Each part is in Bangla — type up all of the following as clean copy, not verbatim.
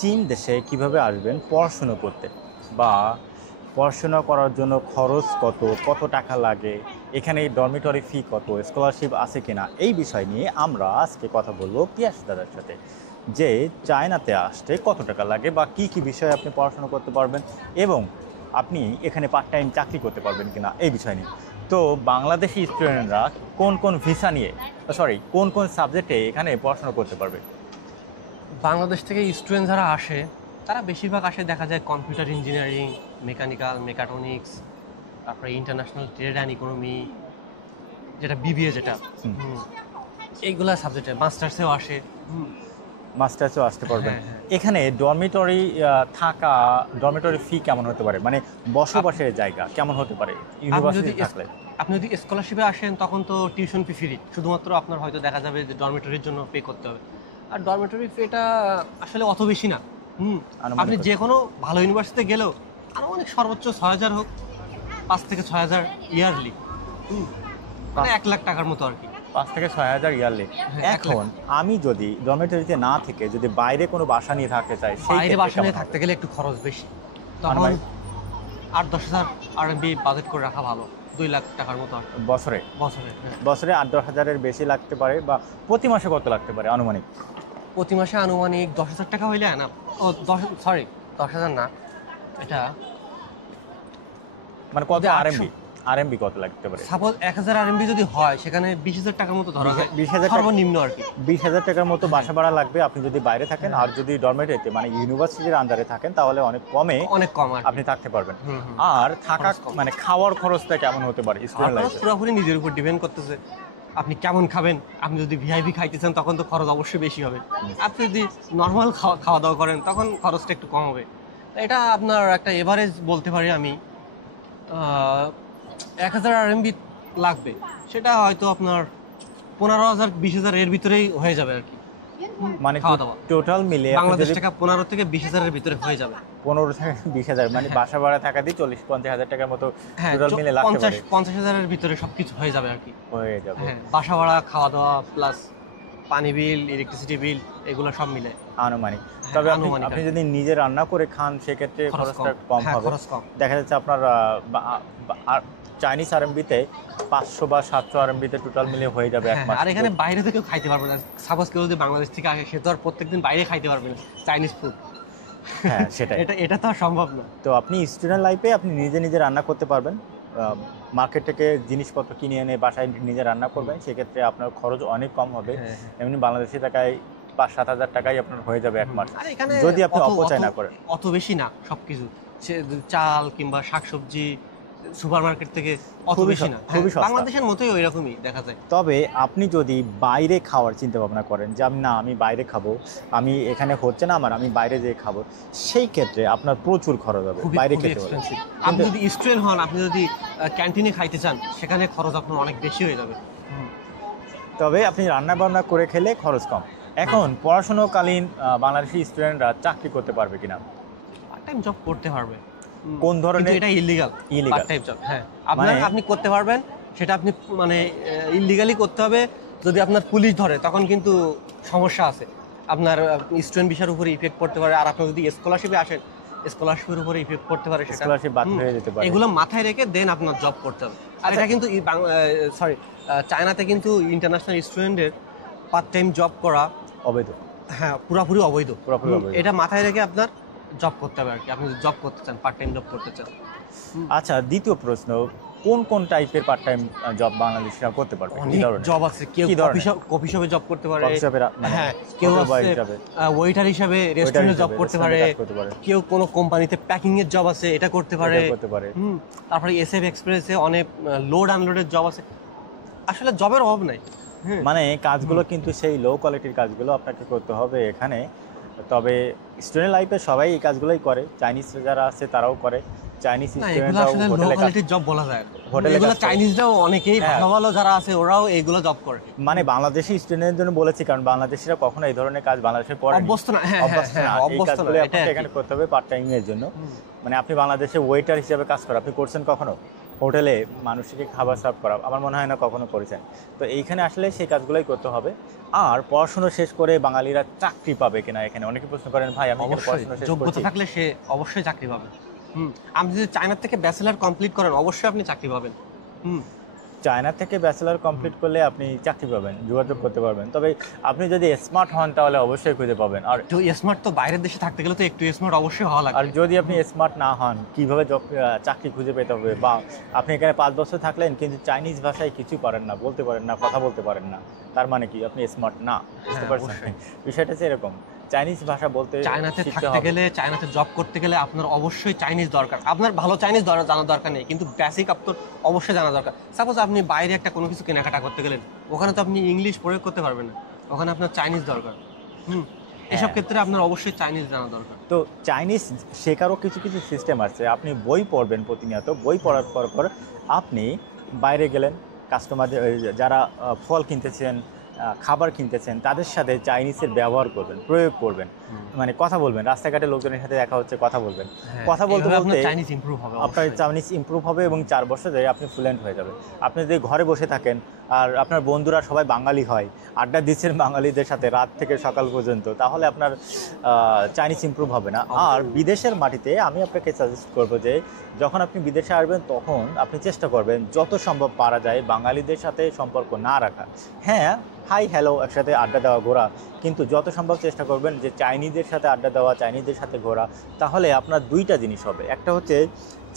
চীন দেশে কিভাবে আসবেন পড়াশুনো করতে, বা পড়াশোনা করার জন্য খরচ কত, কত টাকা লাগে, এখানে ডরমিটরি ফি কত, স্কলারশিপ আছে কিনা, এই বিষয় নিয়ে আমরা আজকে কথা বলবো পিয়াস দাদার সাথে। যে চায়নাতে আসতে কত টাকা লাগে বা কি কি বিষয়ে আপনি পড়াশোনা করতে পারবেন এবং আপনি এখানে পার্ট টাইম চাকরি করতে পারবেন কিনা এই বিষয় নিয়ে। তো বাংলাদেশি স্টুডেন্টরা কোন কোন ভিসা নিয়ে, কোন কোন সাবজেক্টে এখানে পড়াশোনা করতে পারবে? বাংলাদেশ থেকে স্টুডেন্ট যারা আসে তারা বেশিরভাগ আসে দেখা যায় কম্পিউটার ইঞ্জিনিয়ারিং, মেকানিক্যাল, মেকাট্রনিক্স, তারপরে ইন্টারন্যাশনাল ট্রেড অ্যান্ড ইকোনমি, যেটা বিবিএ, যেটা এইগুলা সাবজেক্টে মাস্টার্সেও আসে। মাস্টার্সেও আসতে পারবেন। হ্যাঁ, হ্যাঁ। এখানে ডরমিটরি থাকা, ডরমিটরি ফি কেমন হতে পারে, মানে বসবাসের জায়গা কেমন হতে পারে ইউনিভার্সিটি থাকলে? আপনি যদি স্কলারশিপে আসেন তখন তো টিউশন ফি ফ্রি, শুধুমাত্র আপনার হয়তো দেখা যাবে যে ডরমিটরির জন্য পে করতে হবে। আর ডরমিটরি ফিটা আসলে অত বেশি না। আপনি যে কোনো ভালো ইউনিভার্সিটিতে গেলেও আনুমানিক সর্বোচ্চ 6,000 হোক, 5 থেকে 6,000 ইয়ারলি, মানে 1 লাখ টাকার মতো আর কি। 5 থেকে 6,000 ইয়ারলি। এখন আমি যদি ডরমিটরিতে না থেকে যদি বাইরে কোনো বাসা নিয়ে থাকতে চাই, বাইরে বাসা নিয়ে থাকতে গেলে একটু খরচ বেশি, তখন 8-10,000 আরএমবি বাজেট করে রাখা ভালো। 2 লাখ টাকার মতো বছরে বছরে বছরে 8-10,000-এর বেশি লাগতে পারে, বা প্রতি মাসে কত লাগতে পারে আনুমানিক? প্রতি মাসে আনুমানিক 10,000 টাকা হইলে না, 10,000 না, এটা মানে কত আরএমবি, আরএমবি কত লাগতে পারে? সাপোজ 1,000 আরএমবি যদি হয়, সেখানে 20,000 টাকার মতো ধরা যায়, 20,000 সর্বনিম্ন আর কি। 20,000 টাকার মতো বাসা ভাড়া লাগবে আপনি যদি বাইরে থাকেন। আর যদি ডরমিটরিতে মানে ইউনিভার্সিটির আন্ডারে থাকেন তাহলে অনেক কম আপনি থাকতে পারবেন। আর থাকা মানে খাওয়ার খরচটা কেমন হতে পারে স্টুডেন্ট লাইফে? পুরোপুরি নিজের উপর ডিপেন্ড করতেছে আপনি কেমন খাবেন। আপনি যদি ভিআইপি খাইতে চান তখন তো খরচ অবশ্যই বেশি হবে। আপনি যদি নর্মাল খাওয়া দাওয়া করেন তখন খরচটা একটু কম হবে। এটা আপনার একটা এভারেজ বলতে পারি আমি, 1,000 আরএমবি লাগবে, সেটা হয়তো আপনার 15,000-20,000 এর ভিতরেই হয়ে যাবে আর কি। মানে টোটাল মিলে বাংলাদেশ টাকা 15 থেকে 20,000 এর ভিতরে হয়ে যাবে। 15 থেকে 20,000 মানে বাসা ভাড়া থাকা দিয়ে 40-50,000 টাকার মতো টোটাল মিলে লাগতে পারে। 50,000 এর ভিতরে সবকিছু হয়ে যাবে আর কি। হয়ে যাবে। হ্যাঁ, বাসা ভাড়া, খাওয়া দাওয়া প্লাস পানি বিল, ইলেকট্রিসিটি বিল, এগুলো সব মিলে আনুমানিক। তবে আপনি যদি নিজে রান্না করে খান সেক্ষেত্রে খরচটা কম হবে। দেখা যাচ্ছে আপনার চাইনিজ আরএমবিতে 500 বা 700 আরএমবিতে টোটাল মিলে হয়ে যাবে এক মাস। আর এখানে বাইরে থেকেও খাইতে পারবে না। সাপোজ কেউ যদি বাংলাদেশ থেকে আসে, সে তো আর প্রত্যেকদিন বাইরে খাইতে পারবে না চাইনিজ ফুড। হ্যাঁ, সেটাই। এটা তো সম্ভব না। তো আপনি স্টুডেন্ট লাইফে আপনি নিজে রান্না করতে পারবেন। মার্কেট থেকে জিনিসপত্র কিনে এনে বাসায় নিজে রান্না করবেন, সেক্ষেত্রে আপনার খরচ অনেক কম হবে। এমনি বাংলাদেশি টাকায় 5-7 হাজার টাকাই আপনার হয়ে যাবে এক মাস, যদি আপনি অপচয় না করেন। অত বেশি না সবকিছু, চাল কিংবা শাকসবজি সুপার মার্কেট থেকে অত বেশি না, বাংলাদেশের মতোই ওই রকমই দেখা যায়। তবে আপনি যদি বাইরে খাওয়ার চিন্তা ভাবনা করেন যে আমি বাইরে খাবো, আমি এখানে হচ্ছে না আমার, আমি বাইরে যেয়ে খাবো, সেই ক্ষেত্রে আপনার প্রচুর খরচ হবে বাইরে খেতে হলে। আপনি যদি স্টুডেন্ট হন, আপনি যদি ক্যান্টিনে খাইতে চান, সেখানে খরচ আপনার অনেক বেশি হয়ে যাবে। তবে আপনি রান্না বান্না করে খেলে খরচ কম। এখন পড়াশোনাকালীন বাংলাদেশি স্টুডেন্টরা চাকরি করতে পারবে কিনা? পার্ট টাইম জব করতে পারবে। কোন ধরনের? এটা ইলিগাল পার্ট টাইম জব। হ্যাঁ, আপনি করতে পারবেন, সেটা আপনি মানে ইলিগালি করতে হবে। যদি আপনার পুলিশ ধরে তখন কিন্তু সমস্যা আছে, আপনার স্টুডেন্ট ভিসার উপরে ইফেক্ট পড়তে পারে। আর আপনি যদি স্কলারশিপে আসেন, স্কলারশিপের উপরে ইফেক্ট পড়তে পারে, সেটা স্কলারশিপ বাতিল হয়ে যেতে পারে। এগুলো মাথায় রেখে দেন আপনার জব করতে হবে। আর এটা কিন্তু চায়নাতে কিন্তু ইন্টারন্যাশনাল স্টুডেন্টের পার্ট টাইম জব করা অবৈধ। হ্যাঁ, পুরোপুরি অবৈধ। এটা মাথায় রেখে আপনার জব করতে হবে আর কি, আপনি জব করতে চান, পার্ট টাইম জব করতে চান। আচ্ছা, দ্বিতীয় প্রশ্ন, কোন টাইপের পার্ট টাইম জব বাংলাদেশিরা করতে পারবে? জব আছে, কেউ কফি শপে জব করতে পারে, হ্যাঁ, কেউ ওয়েটার হিসাবে রেস্টুরেন্টে জব করতে পারে, কেউ কোনো কোম্পানিতে প্যাকিং এর জব আছে, এটা করতে পারে। তারপরে এসএফ এক্সপ্রেসে অনেক লোড আনলোডের জব আছে। আসলে জবের অভাব নাই, মানে কাজগুলো কিন্তু সেই লো কোয়ালিটির কাজগুলো আপনাকে করতে হবে এখানে। তবে স্টুডেন্ট লাইফে সবাই এই কাজগুলোই করে, চাইনিজ যারা আছে তারাও করে। চাইনিজ স্টুডেন্টরাও হোটেলে কোয়ালিটির জব বলা যায়, এগুলো চাইনিজরাও অনেকেই ভালো যারা আছে ওরাও এইগুলো জব করে। মানে বাংলাদেশি স্টুডেন্টদের জন্য বলেছি, কারণ বাংলাদেশিরা কখনো এই ধরনের কাজ বাংলাদেশে করে অভ্যস্ত না। এই কাজগুলো আপনাকে এখানে করতে হবে পার্ট টাইম এর জন্য। মানে আপনি বাংলাদেশে ওয়েটার হিসেবে কাজ করেন, আপনি করছেন কখনো? হোটেলে মানুষকে খাবার সার্ভ করা আমার মনে হয় না কখনো করেছেন। তো এইখানে আসলে সেই কাজগুলোই করতে হবে। আর পড়াশোনা শেষ করে বাঙালিরা চাকরি পাবে কিনা, এখানে অনেকে প্রশ্ন করেন ভাই আমি এখানে অবশ্যই পড়াশোনা শেষ যোগ্যতা করছি। থাকলে সে অবশ্যই চাকরি পাবে। আপনি যদি চায়নার থেকে ব্যাচেলার কমপ্লিট করেন অবশ্যই আপনি চাকরি পাবেন। চায়না থেকে ব্যাচেলার কমপ্লিট করলে আপনি চাকরি পাবেন, যোগাযোগ করতে পারবেন। তবে আপনি যদি স্মার্ট হন তাহলে অবশ্যই খুঁজে পাবেন। আর একটু স্মার্ট তো বাইরের দেশে থাকতে গেলে তো একটু স্মার্ট অবশ্যই হওয়া আর লাগবে। যদি আপনি স্মার্ট না হন কিভাবে চাকরি খুঁজে পেতে হবে, বা আপনি এখানে 5 বছর থাকলেন কিন্তু চাইনিজ ভাষায় কিছু পারেন না, বলতে পারেন না, কথা বলতে পারেন না, তার মানে কি আপনি স্মার্ট না? বুঝতে হ্যাঁ, পারছেন? অবশ্যই। বিষয়টা হচ্ছে এরকম, চাইনিজ ভাষা বলতে চায়নাতে শিখতে থাকতে হবে। গেলে, চায়নাতে জব করতে গেলে আপনার অবশ্যই চাইনিজ দরকার। আপনার ভালো চাইনিজ জানার দরকার নেই, কিন্তু বেসিক আপনার অবশ্যই জানা দরকার। সাপোজ আপনি বাইরে একটা কোনো কিছু কেনাকাটা করতে গেলেন, ওখানে তো আপনি ইংলিশ প্রয়োগ করতে পারবেন না, ওখানে আপনার চাইনিজ দরকার। এসব ক্ষেত্রে আপনার অবশ্যই চাইনিজ জানা দরকার। তো চাইনিজ শেখারও কিছু কিছু সিস্টেম আছে। আপনি বই পড়বেন প্রতিনিয়ত, বই পড়ার পর আপনি বাইরে গেলেন, কাস্টমারদের যারা ফল কিনতেছেন, খাবার কিনতেছেন, তাদের সাথে চাইনিজের ব্যবহার করবেন, প্রয়োগ করবেন, মানে কথা বলবেন। রাস্তাঘাটে লোকজনের সাথে দেখা হচ্ছে, কথা বলবেন। কথা বলতে এইভাবে বলতে আপনার চাইনিজ ইমপ্রুভ হবে আপনার অবশ্যই। চাইনিজ ইমপ্রুভ হবে এবং 4 বছর ধরে আপনি ফ্লুয়েন্ট হয়ে যাবেন। আপনি যদি ঘরে বসে থাকেন আর আপনার বন্ধুরা সবাই বাঙালি হয়, আড্ডা দিচ্ছেন বাঙালিদের সাথে রাত থেকে সকাল পর্যন্ত, তাহলে আপনার চাইনিজ ইমপ্রুভ হবে না। আর বিদেশের মাটিতে আমি আপনাকে সাজেস্ট করবো যে যখন আপনি বিদেশে আসবেন তখন আপনি চেষ্টা করবেন যত সম্ভব পারা যায় বাঙালিদের সাথে সম্পর্ক না রাখা। হ্যাঁ, হাই হ্যালো একসাথে আড্ডা দেওয়া, ঘোরা, কিন্তু যত সম্ভব চেষ্টা করবেন যে চাইনিজদের সাথে আড্ডা দেওয়া, চাইনিজদের সাথে ঘোরা। তাহলে আপনার দুইটা জিনিস হবে, একটা হচ্ছে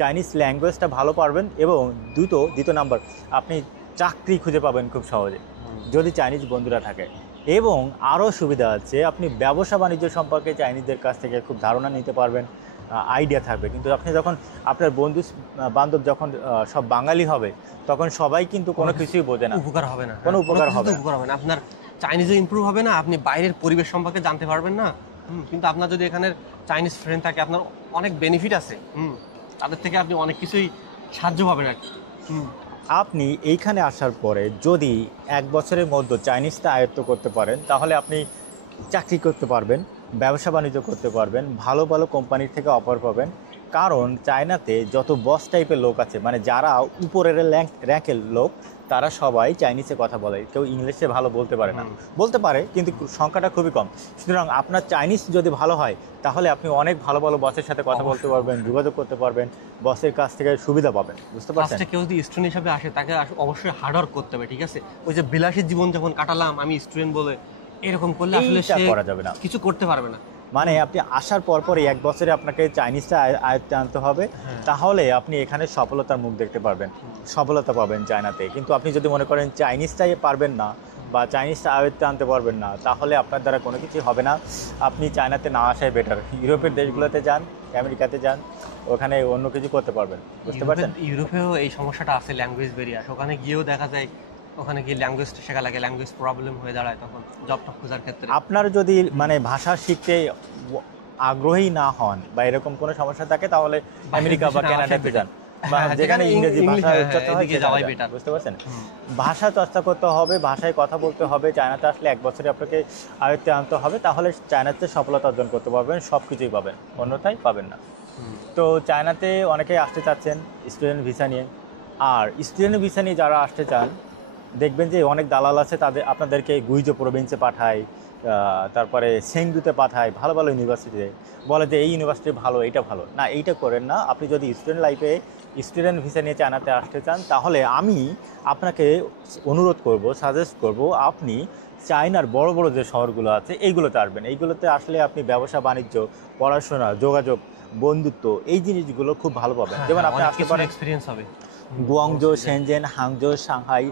চাইনিজ ল্যাঙ্গুয়েজটা ভালো পারবেন, এবং দ্বিতীয় নাম্বার আপনি চাকরি খুঁজে পাবেন খুব সহজে যদি চাইনিজ বন্ধুরা থাকে। এবং আরও সুবিধা আছে, আপনি ব্যবসা বাণিজ্য সম্পর্কে চাইনিজদের কাছ থেকে খুব ধারণা নিতে পারবেন, আইডিয়া থাকবে। কিন্তু আপনি যখন আপনার বন্ধু বান্ধব যখন সব বাঙালি হবে, তখন সবাই কিন্তু কোনো কিছুই বোঝে না, উপকার হবে না, কোনো উপকার কিছুতে হবে না। উপকার হবে না। আপনার চাইনিজও ইমপ্রুভ হবে না, আপনি বাইরের পরিবেশ সম্পর্কে জানতে পারবেন না। কিন্তু আপনার যদি এখানের চাইনিজ ফ্রেন্ড থাকে আপনার অনেক বেনিফিট আছে। তাদের থেকে আপনি অনেক কিছুই সাহায্য পাবেন আর কি। আপনি এইখানে আসার পরে যদি 1 বছরের মধ্যে চাইনিজটা আয়ত্ত করতে পারেন, তাহলে আপনি চাকরি করতে পারবেন, ব্যবসা বাণিজ্য করতে পারবেন, ভালো ভালো কোম্পানির থেকে অফার পাবেন। কারণ চায়নাতে যত বস টাইপের লোক আছে, মানে যারা উপরের র্যাঙ্কের লোক, তারা সবাই চাইনিজে কথা বলে, কেউ ইংলিশে ভালো বলতে পারে না, বলতে পারে কিন্তু সংখ্যাটা খুবই কম। সুতরাং আপনার চাইনিজ যদি ভালো হয় তাহলে আপনি অনেক ভালো ভালো বসের সাথে কথা বলতে পারবেন, যোগাযোগ করতে পারবেন, বসের কাছ থেকে সুবিধা পাবেন। বুঝতে পারছেন? ফার্স্টে কেউ যদি স্টুডেন্ট হিসাবে আসে তাকে অবশ্যই হার্ডওয়ার্ক করতে হবে, ঠিক আছে? ওই যে বিলাসী জীবন যখন কাটালাম আমি স্টুডেন্ট বলে, এরকম করলে আসলে এইটা সে করা যাবে না। কিছু করতে পারবে না। মানে আপনি আসার পরই 1 বছরে আপনাকে চাইনিজটা আয়ত্তে আনতে হবে, তাহলে আপনি এখানে সফলতার মুখ দেখতে পারবেন, সফলতা পাবেন চায়নাতে। কিন্তু আপনি যদি মনে করেন চাইনিজটাই পারবেন না বা চাইনিজটা আয়ত্তে আনতে পারবেন না, তাহলে আপনার দ্বারা কোনো কিছু হবে না। আপনি চায়নাতে না আসাই বেটার। ইউরোপের দেশগুলোতে যান, আমেরিকাতে যান, ওখানে অন্য কিছু করতে পারবেন। বুঝতে পারছেন? ইউরোপেও এই সমস্যাটা আছে, ল্যাঙ্গুয়েজ ব্যারিয়ার। ওখানে গিয়েও দেখা যায় ওখানে গিয়ে ল্যাঙ্গুয়েজটা শেখা লাগে, ল্যাঙ্গুয়েজ প্রবলেম হয়ে দাঁড়ায় তখন জব টব খোঁজার ক্ষেত্রে। আপনার যদি মানে ভাষা শিখতে আগ্রহী না হন বা এরকম কোনো সমস্যা থাকে, তাহলে আমেরিকা বা কানাডাতে যান, বা যেখানে ইংরেজি ভাষা চর্চা হয় সেখানে যাওয়াই যান। বেটার। বুঝতে পারছেন? ভাষা চর্চা করতে হবে, ভাষায় কথা বলতে হবে। চায়নাতে আসলে 1 বছরে আপনাকে আয়ত্তে আনতে হবে, তাহলে চায়নাতে সফলতা অর্জন করতে পারবেন, সব কিছুই পাবেন, অন্যথায় পাবেন না। তো চায়নাতে অনেকেই আসতে চাচ্ছেন স্টুডেন্ট ভিসা নিয়ে। আর স্টুডেন্ট ভিসা নিয়ে যারা আসতে চান, দেখবেন যে অনেক দালাল আছে, তাদের আপনাদেরকে গুইজো প্রভিন্সে পাঠায়, তারপরে সেংদুতে পাঠায়, ভালো ভালো ইউনিভার্সিটিতে, বলে যে এই ইউনিভার্সিটি ভালো, এইটা ভালো না। এইটা করেন না। আপনি যদি স্টুডেন্ট ভিসা নিয়ে চায়নাতে আসতে চান, তাহলে আমি আপনাকে অনুরোধ করব, সাজেস্ট করব, আপনি চায়নার বড় বড় যে শহরগুলো আছে এইগুলোতে আসবেন। এইগুলোতে আসলে আপনি ব্যবসা বাণিজ্য, পড়াশোনা, যোগাযোগ, বন্ধুত্ব, এই জিনিসগুলো খুব ভালো পাবেন। যেমন আপনি আসতে পারেন এক্সপেরিয়েন্স হবে। গুয়াংজো, শেনজেন, হাংজো, সাংহাই,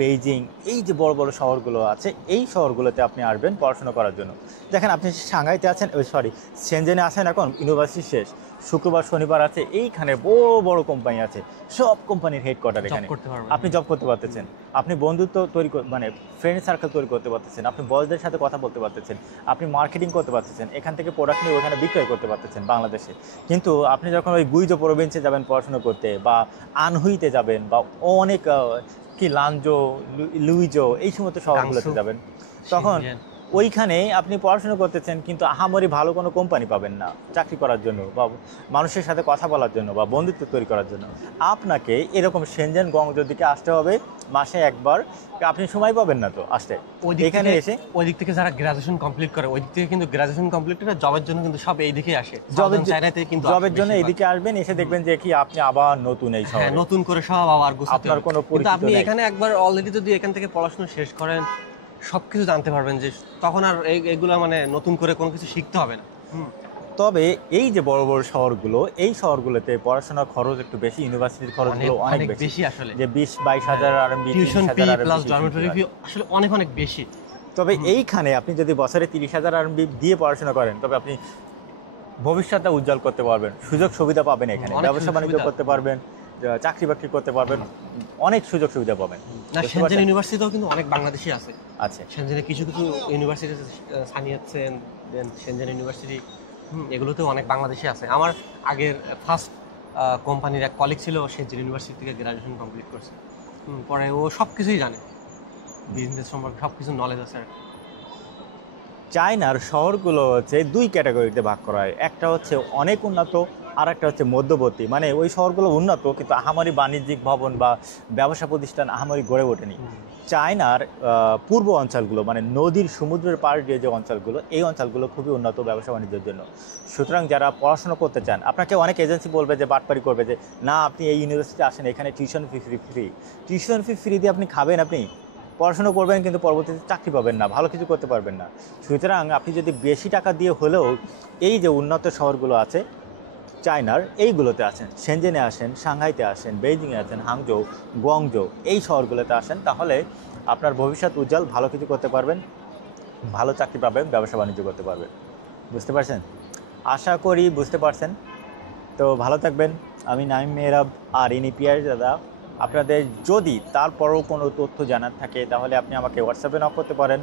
বেইজিং, এই যে বড় বড় শহরগুলো আছে, এই শহরগুলোতে আপনি আসবেন পড়াশোনা করার জন্য। দেখেন আপনি সাংহাইতে আছেন, শেনজেনে আছেন, এখন ইউনিভার্সিটি শেষ, শুক্রবার শনিবার আছে, এইখানে বড় বড় কোম্পানি আছে, সব কোম্পানির হেডকোয়ার্টার এখানে। আপনি জব করতে পারতেছেন, আপনি বন্ধুত্ব মানে ফ্রেন্ড সার্কেল তৈরি করতে পারতেছেন, আপনি বসদের সাথে কথা বলতে পারতেছেন, আপনি মার্কেটিং করতে পারতেছেন, এখান থেকে প্রোডাক্ট নিয়ে ওখানে বিক্রয় করতে পারতেছেন বাংলাদেশে। কিন্তু আপনি যখন ওই গুইজো প্রভিন্সে যাবেন পড়াশোনা করতে, বা আনহুইতে যাবেন, বা অনেক কি লানজো, লুইজো, এই সমস্ত শহরগুলোতে যাবেন, তখন ওইখানে আপনি পড়াশোনা করতেছেন কিন্তু আহামরি ভালো কোনো কোম্পানি পাবেন না চাকরি করার জন্য বা মানুষের সাথে কথা বলার জন্য বা বন্ধুত্ব তৈরি করার জন্য। আপনাকে এরকম সেনজেন গংজোর দিকে আসতে হবে মাসে একবার, আপনি সময় পাবেন না তো আসতে। এখানে এসে ওই দিক থেকে যারা গ্রাজুয়েশন কমপ্লিট করে ওই দিক থেকে কিন্তু গ্রাজুয়েশন কমপ্লিট করে জবের জন্য কিন্তু সব এই দিকেই আসে, চায়নাতে কিন্তু জবের জন্য এদিকে আসবেন, এসে দেখবেন যে কি আপনি আবার নতুন এই শহরে নতুন করে সব আবার গোছাতে আপনার কোনো কিন্তু পরিচিত আপনি নেই। এখানে একবার অলরেডি যদি এখান থেকে পড়াশোনা শেষ করেন সবকিছু জানতে পারবেন, যে তখন আর এগুলা মানে নতুন করে কোনো কিছু শিখতে হবে না। তবে এই যে বড় বড় শহরগুলো, এই শহরগুলোতে পড়াশোনার খরচ একটু বেশি, ইউনিভার্সিটির খরচগুলো অনেক বেশি আসলে, যে 20-22 হাজার RMB, tuition fee plus dormitory fee আসলে অনেক অনেক বেশি। তবে এইখানে আপনি যদি বছরে 30,000 আরএমবি দিয়ে পড়াশোনা করেন তবে আপনি ভবিষ্যৎটা উজ্জ্বল করতে পারবেন, সুযোগ সুবিধা পাবেন, এখানে ব্যবসা বাণিজ্য করতে পারবেন, চাকরি বাকরি করতে পারবেন, অনেক সুযোগ সুবিধা পাবেন। না, শেনজেন ইউনিভার্সিটিতেও কিন্তু অনেক বাংলাদেশি আছে। আচ্ছা, শেনজেনে কিছু কিছু ইউনিভার্সিটি আছে, সানিয়াতসেন, দেন শেনজেন ইউনিভার্সিটি, এগুলোতেও অনেক বাংলাদেশি আছে। আমার আগের ফার্স্ট কোম্পানির এক কলিগ ছিল, শেনজেন ইউনিভার্সিটি থেকে গ্রাজুয়েশন কমপ্লিট করছে। পরে ও সব কিছুই জানে, বিজনেস সম্পর্কে সব কিছু নলেজ আছে। চায়নার শহরগুলো হচ্ছে দুই ক্যাটাগরিতে ভাগ করা হয়, একটা হচ্ছে অনেক উন্নত আর একটা হচ্ছে মধ্যবর্তী। মানে ওই শহরগুলো উন্নত কিন্তু আহামরি বাণিজ্যিক ভবন বা ব্যবসা প্রতিষ্ঠান আহামরি গড়ে ওঠেনি। চায়নার পূর্ব অঞ্চলগুলো মানে নদীর সমুদ্রের পাড় দিয়ে যে অঞ্চলগুলো, এই অঞ্চলগুলো খুবই উন্নত ব্যবসা বাণিজ্যের জন্য। সুতরাং যারা পড়াশোনা করতে চান, আপনাকে অনেক এজেন্সি বলবে যে বাটপারি করবে যে না আপনি এই ইউনিভার্সিটি আসেন, এখানে tuition fee free. Tuition fee দিয়ে আপনি খাবেন, আপনি পড়াশোনা করবেন কিন্তু পরবর্তীতে চাকরি পাবেন না, ভালো কিছু করতে পারবেন না। সুতরাং আপনি যদি বেশি টাকা দিয়ে হলেও এই যে উন্নত শহরগুলো আছে চায়নার, এইগুলোতে আসেন, শেনজেনে আসেন, সাংহাইতে আসেন, বেইজিংয়ে আসেন, হাংজৌ, গুয়াংজৌ, এই শহরগুলোতে আসেন, তাহলে আপনার ভবিষ্যৎ উজ্জ্বল, ভালো কিছু করতে পারবেন, ভালো চাকরি পাবেন, ব্যবসা বাণিজ্য করতে পারবেন। বুঝতে পারছেন? আশা করি বুঝতে পারছেন। তো ভালো থাকবেন। আমি নাইম মেহরাব আর ইনি পিয়ার দাদা। আপনাদের যদি তারপরও কোনো তথ্য জানার থাকে তাহলে আপনি আমাকে হোয়াটসঅ্যাপে নক করতে পারেন,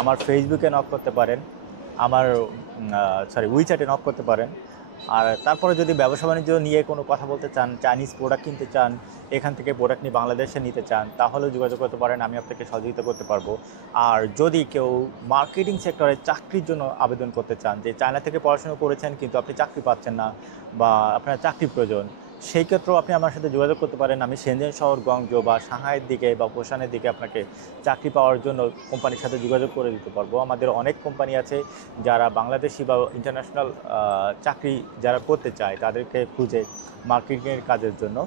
আমার ফেসবুকে নক করতে পারেন, আমার উইচ্যাটে নক করতে পারেন। আর তারপরে যদি ব্যবসা বাণিজ্য নিয়ে কোনো কথা বলতে চান, চাইনিজ প্রোডাক্ট কিনতে চান, এখান থেকে প্রোডাক্ট নিয়ে বাংলাদেশে নিতে চান, তাহলেও যোগাযোগ করতে পারেন, আমি আপনাকে সহযোগিতা করতে পারবো। আর যদি কেউ মার্কেটিং সেক্টরে চাকরির জন্য আবেদন করতে চান, যে চায়না থেকে পড়াশোনা করেছেন কিন্তু আপনি চাকরি পাচ্ছেন না বা আপনার চাকরি প্রয়োজন, সেই ক্ষেত্রেও আপনি আমার সাথে যোগাযোগ করতে পারেন। আমি শেনজেন শহর, গুয়াংজৌ বা সাংহাইয়ের দিকে বা পোশানের দিকে আপনাকে চাকরি পাওয়ার জন্য কোম্পানির সাথে যোগাযোগ করে দিতে পারবো। আমাদের অনেক কোম্পানি আছে যারা বাংলাদেশি বা ইন্টারন্যাশনাল চাকরি যারা করতে চায় তাদেরকে খুঁজে মার্কেটিংয়ের কাজের জন্য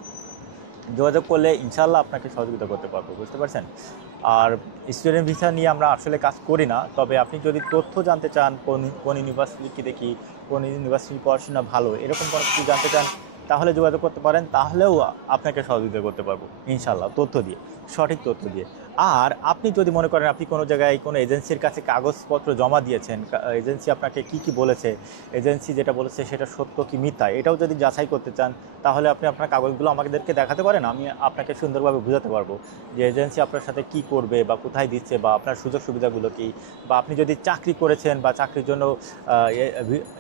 যোগাযোগ করলে ইনশাল্লাহ আপনাকে সহযোগিতা করতে পারবো। বুঝতে পারছেন? আর স্টুডেন্ট ভিসা নিয়ে আমরা আসলে কাজ করি না, তবে আপনি যদি তথ্য জানতে চান, কোন ইউনিভার্সিটি দেখি, কোন ইউনিভার্সিটি পড়াশোনা ভালো, এরকম কোনো কিছু জানতে চান, তাহলে যোগাযোগ করতে পারেন, তাহলেও আপনাকে সহযোগিতা করতে পারবো ইনশাল্লাহ, তথ্য দিয়ে, সঠিক তথ্য দিয়ে। আর আপনি যদি মনে করেন আপনি কোনো জায়গায় কোনো এজেন্সির কাছে কাগজপত্র জমা দিয়েছেন, এজেন্সি আপনাকে কি বলেছে, এজেন্সি যেটা বলেছে সেটা সত্য কি মিথ্যা, এটাও যদি যাচাই করতে চান, তাহলে আপনি আপনার কাগজগুলো আমাদেরকে দেখাতে পারেন, আমি আপনাকে সুন্দরভাবে বোঝাতে পারবো যে এজেন্সি আপনার সাথে কি করবে বা কোথায় দিচ্ছে বা আপনার সুযোগ সুবিধাগুলো কী। বা আপনি যদি চাকরি করেছেন বা চাকরির জন্য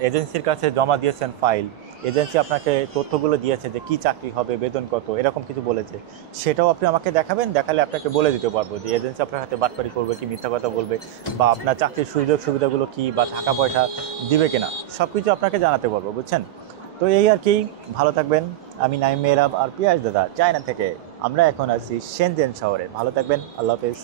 এজেন্সির কাছে জমা দিয়েছেন ফাইল, এজেন্সি আপনাকে তথ্যগুলো দিয়েছে যে কী চাকরি হবে, বেতন কত, এরকম কিছু বলেছে, সেটাও আপনি আমাকে দেখাবেন। দেখালে আপনাকে বলে দিতে পারবো যে এজেন্সি আপনার হাতে বাটপারি করবে কি মিথ্যা কথা বলবে, বা আপনার চাকরির সুযোগ সুবিধাগুলো কী বা টাকা পয়সা দিবে কিনা, সব কিছু আপনাকে জানাতে পারবো। বুঝছেন? তো এই আর কি, ভালো থাকবেন। আমি নাইম মেহরাব আর পিয়াস দাদা চায়না থেকে। আমরা এখন আছি শেনজেন শহরে। ভালো থাকবেন, আল্লাহ হাফেজ।